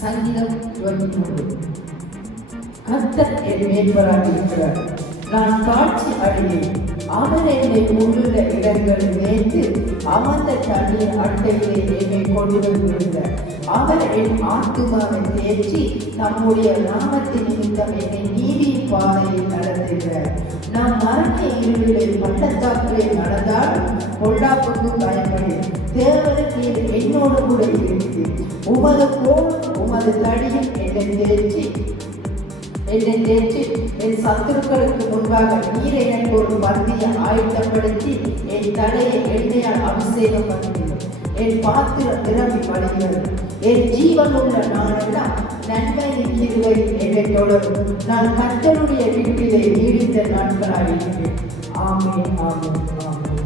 சங்கீதம் 23. கர்த்தர் என் மேய்ப்பராக இருக்கிறார், நான் தாழ்ச்சி அடையேன். அவர் என்னை உள்ளுள்ள இடங்களில் மேய்த்து அமர்ந்த தண்ணீர் அட்டையிலே என்னை கொண்டு வருகிறார். அவர் என் ஆத்துமாவை தேற்றி தம்முடைய நாமத்தின் நிமித்தம் என்னை நீதியின் பாதையில் நடத்துகிறார். நான் மரண இருளிலே பள்ளத்தாக்கிலே நடந்தாலும் பொல்லாப்புக்கு பயப்படேன். தேவனுக்கு என்னோடு கூட இருக்கு. உமது போல் உமது தடியில் என்னை தேற்றி என் சத்துருக்களுக்கு முன்பாக நீர் எனக்கு ஒரு பந்தியை ஆயத்தப்படுத்தி என் தலையை எண்ணெயால் அபிஷேகம் பண்ணுகிறேன். என் பாத்திரம் நிரம்பி வழிகிறது. என் ஜீவன் உள்ள நாளெல்லாம் நன்மையின் கிருபை என்னை தொடரும். நான் கர்த்தருடைய வீட்டிலே நீடித்த நாட்களாக இருக்கிறேன். ஆமென், ஆமென், ஆமென்.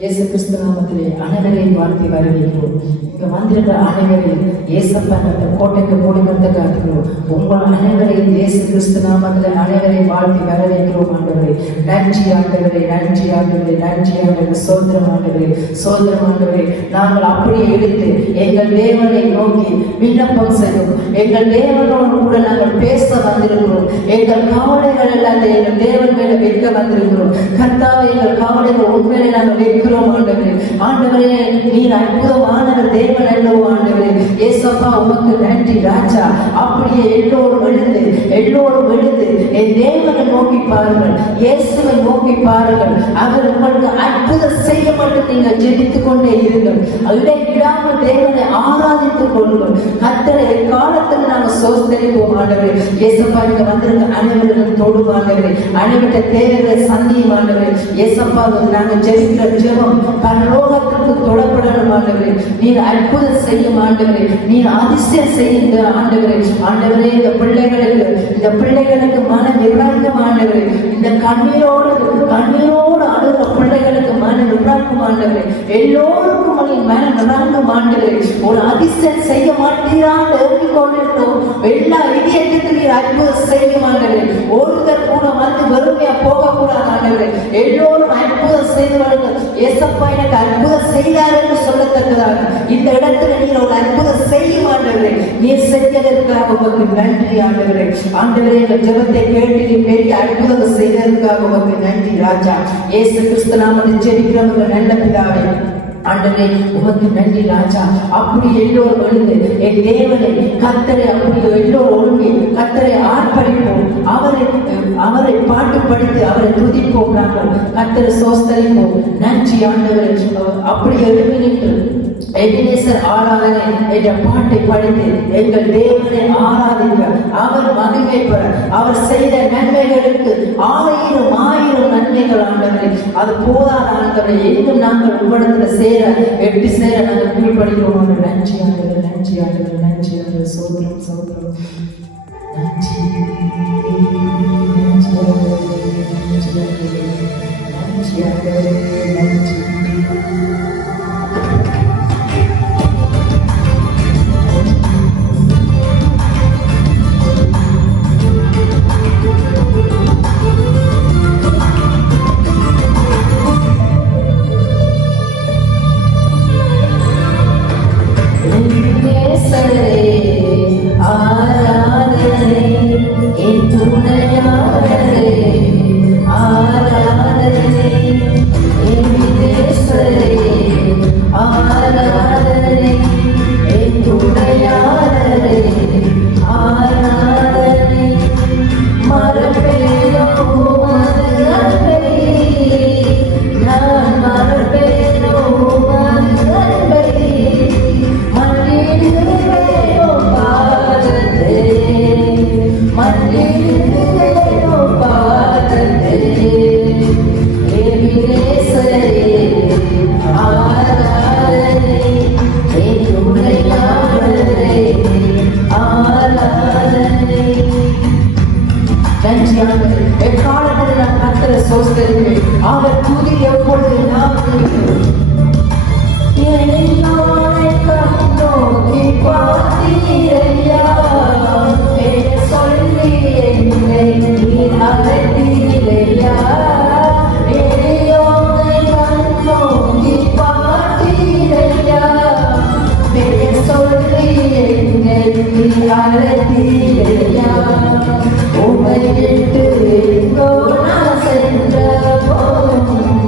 இயேசு கிறிஸ்து நாமத்திலே அனைவரையும் வாழ்த்தி வரவேற்கிறோம். இங்க வந்திருக்கிற அனைவரையும் இயேசப்பா கோட்டைக்கு கூடி வந்து காட்டுகிறோம். உங்கள் அனைவரையும் இயேசு கிறிஸ்து நாமத்திலே அனைவரையும் வாழ்த்தி வரவேற்கிறோம். ஆண்டவரே நன்றி, ஆண்டவரே நன்றி, ஆண்டவரே நன்றி, ஆண்டவரே சோதரம், ஆண்டவரே சோதரம், ஆண்டவரே நாங்கள் அப்படியே எடுத்து எங்கள் தேவனை நோக்கி விண்ணப்பம் செய்யும். எங்கள் தேவனோடு கூட நாங்கள் பேச வந்திருக்கிறோம். எங்கள் கவலைகள் எல்லாம் எங்கள் தேவன் மேல வைக்க வந்திருக்கிறோம். கர்த்தாவே எங்கள் கவலைகள் உண்மையிலே நாங்கள் வைக்கிறோம். ஆண்டவரே நீர் அற்புதமானவர் தேவன் அல்லவோ ஆண்டவரே. ஏசப்பா உமக்கு நன்றி ராஜா. அப்படியே எல்லோரும் எழுந்து என் தேவனை நோக்கி பாருங்கள், இயேசுவை நோக்கி பாருங்கள். அவர் உங்களுக்கு அற்புதம் செய்ய மட்டும் நீங்கள் ஜெபித்துக் கொண்டே இருங்கள். இடைவிடாமல் தேவனை ஆராதித்துக் கொள்ளுங்கள். கர்த்தரை காலத்தில் நாங்கள் சோதரிப்போம் ஆண்டவரே. ஏசப்பா இங்க வந்திருக்க அனைவரும் தொடும் ஆண்டவரே. அனைவருடைய தேவைகளை சந்தியும் ஆண்டவரே. ஏசப்பா நாங்கள் ஜெபிக்கிற பரலோகத்திற்கு தொடப்படணும் ஆண்டவரே. நீர் அற்புதம் செய்யும் ஆண்டவரே. நீர் அதிசயம் செய்யுங்க ஆண்டவரே. ஆண்டவரே இந்த பிள்ளைகளுக்கு மனம் இறங்கும் ஆண்டவரே. இந்த கண்ணீரோடு அழுகிற பிள்ளைகளுக்கு மனம் இறங்கும் ஆண்டவரே. எல்லோருக்கும் மனம் இறங்கும் ஆண்டவரே. ஒரு அதிசயம் செய்ய மாட்டீரான்னு கொண்டிருந்தோம். எல்லா இதயத்துக்கு நீர் அற்புதம் செய்யும் ஆண்டவரே. ஒருத்தர் கூட வந்து வறுமையா போகக்கூடாது ஆண்டவரே. எல்லோரும் அற்புதம் செய்தவர்கள் ஏசப்பா எனக்கு அற்புதம் செய்தார் என்று சொல்லத்தக்கதாக இந்த இடத்துல நீர் ஒரு அற்புதம் செய்யும் ஆண்டவரே. நீர் செஞ்சதற்காக உங்களுக்கு நன்றி ஆண்டவரே. ஆண்டவரே எங்கள் ஜெபத்தை கேட்டு நீர் பெரிய அற்புதம் செய்ததற்காக உங்களுக்கு நன்றி ராஜா. இயேசு கிறிஸ்து நாமத்தில் ஜெபிக்கிறவங்க நல்ல பிதாவே ஆண்டவரே உமக்கு நன்றி ராஜா. அப்படி எல்லோரும் எழுந்து என் தேவனை கர்த்தரை அப்படி எல்லோரும் ஒழுங்கி கர்த்தரை ஆர்ப்பரிப்போம். அவரை பாட்டு படித்து அவரை துதிப்போம். நாங்கள் கர்த்தரை சோஸ்தரிப்போம். நன்றி ஆண்டவரே. அப்படி எழுப்பினிட்டு எபினேசர் ஆராதனை என்ற பாட்டை படித்து எங்கள் தேவனை ஆராதிக்க, அவர் மகிமை பெற, அவர் செய்த நன்மைகளுக்கு ஆயிரம் நன்மைகள் ஆண்டவரே. அது போதாத ஆண்டவரே. இன்னும் நாங்கள் உங்களிடத்தில் எட்டு சேர நாங்கள் கீழ்படுகிறோம். நன்றி ஆண்டவரே, நன்றி ஆண்டவரே, நன்றி ஆண்டவரே. சோதரம் சோதரம் நன்றி, நன்றி ஆண்டவரே, நன்றி. ஆராதனை அழைத்தீரையா, உம்மை விட்டு எங்கோ நான் சென்ற போதும்,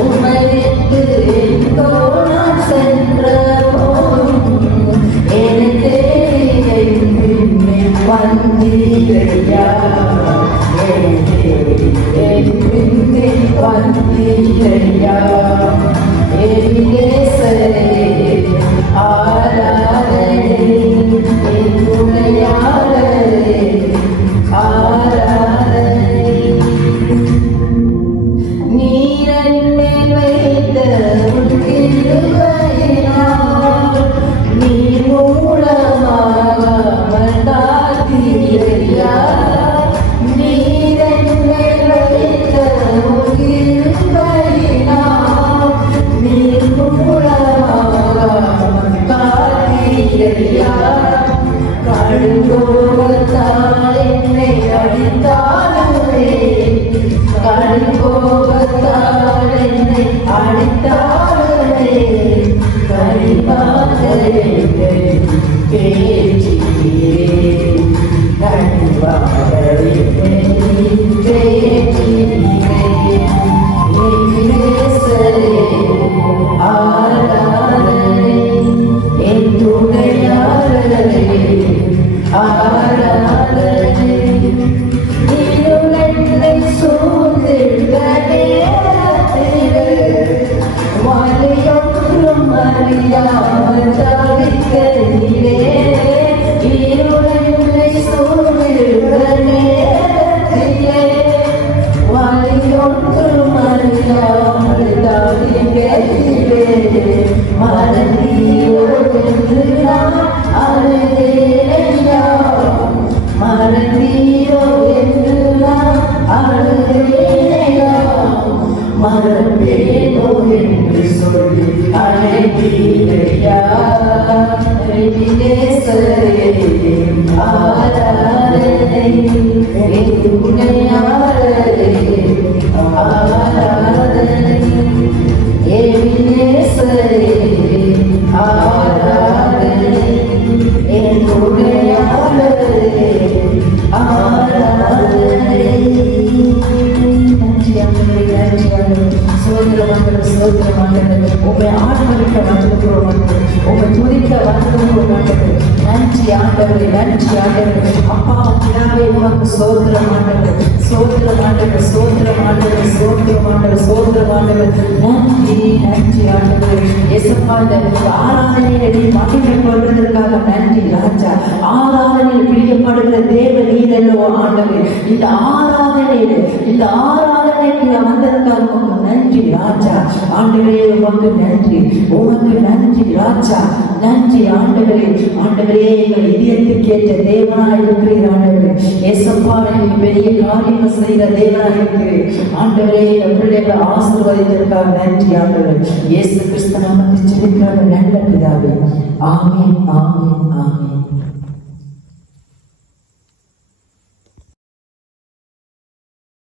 உம்மை விட்டு எங்கோ நான் சென்ற போதும், எனக்கு வந்தீரையா, வந்தீரையா. எபினேசரே ஆராதனை, என் துணையாளரே ஆராதனை. நீர் என்மேல் வைத்த கிருபையினால் நீர் மூலமாக காத்தீரையா, நீர் என்மேல் வைத்த கிருபையினால் நீர் மூலமாக காத்தீரையா. கடுங்கோபத்தால் என்னை அடித்தாலுமே, கடுங்கோபத்தால் என்னை அடித்தாலுமே, கனிவாக என்னை தேற்றினீரே, கனிவாக என்னை தேற்றினீரே. எபினேசரே ஆராதனை, என் துணையாளரே ஆராதனை. இருள் என்னை சூழ்ந்திட்ட நேரத்திலே வலியொன்றும் அறியாமல் தவிக்கையிலே, இருள் என்னை சூழ்ந்திட்ட நேரத்திலே வலியொன்றும் அறியாமல் தவிக்கையிலே, மறந்தீரோ என்று நான் அழுதேனையா, மறந்தீரோ என்று நான் அழுதேனையா, மறப்பேனோ என்று சொல்லி அழைத்தீரையா. எபினேசரே ஆராதனை, என் துணையாளரே ஆராதனை. எபினேசரே ஆராதனை, என் துணையாளரே ஆராதனை. நன்றி ஆண்டவரே, நன்றி ஆண்டவரே. சோதரமாண்டவர், சோதரமாண்டவர், உம்மை ஆராதிக்க வந்திருக்கிறோம், உம்மை துதிக்க வந்திருக்கிறோம் ஆண்டவரே. நன்றி ஆண்டவரே, நன்றி ஆண்டவரே. அப்பா பிதாவே, உமக்கு சோதரமாண்டவர், சோதரமாண்டவர், சோதரமாண்டவர், சோதரமாண்டவர், சோதரமாண்டவர். நன்றி நன்றி ஆண்டவரே. இயேசுப்பா, இந்த ஆராதனையை மகிமை கொள்வதற்காக நன்றி ராஜா. ஆராதனையில் பிரியப்படுகிற தேவ நீரல்லோ ஆண்டவரே. இந்த ஆராதனைக்கு வந்ததற்காக உமக்கு நன்றி ராஜா. ஆண்டவரே உமக்கு நன்றி, உமக்கு நன்றி ராஜா. நன்றி ஆண்டவரே. ஆண்டவரே, எங்கள் இதயத்துக்கு ஏற்ற தேவனாய் இருக்கிறீர் ஆண்டவரே. இயேசுப்பா, நீ பெரிய காரியங்கள் செய்கிற தேவனாய் இருக்கிறீர் ஆண்டவரே. எங்கள் பிள்ளைகளை ஆசீர்வதித்ததற்காக நன்றி ஆண்டவரே. இயேசு கிறிஸ்து நாமத்தில் ஜெபிக்கிறோம் நல்ல பிதாவே. ஆமென், ஆமென், ஆமென்.